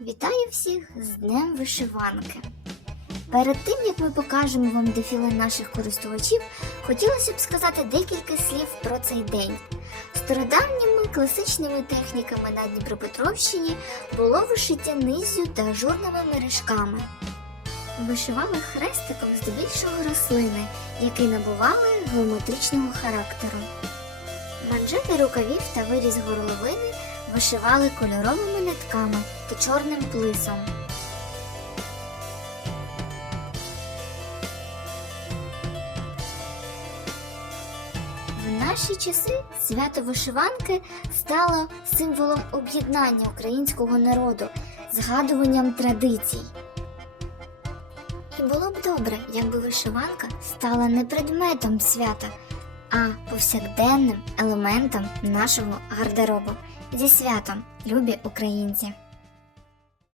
Вітаю всіх з Днем Вишиванки! Перед тим як ми покажемо вам дефіле наших користувачів, хотілося б сказати декілька слів про цей день. Стародавніми класичними техніками на Дніпропетровщині було вишиття низю та ажурними мережками. Вишивали хрестиком здебільшого рослини, які набували геометричного характеру. Манжети рукавів та виріз горловини вишивали кольоровими нитками та чорним плисом. В наші часи свято вишиванки стало символом об'єднання українського народу, згадуванням традицій. І було б добре, якби вишиванка стала не предметом свята, а повсякденним елементом нашого гардеробу. Зі святом, любі українці!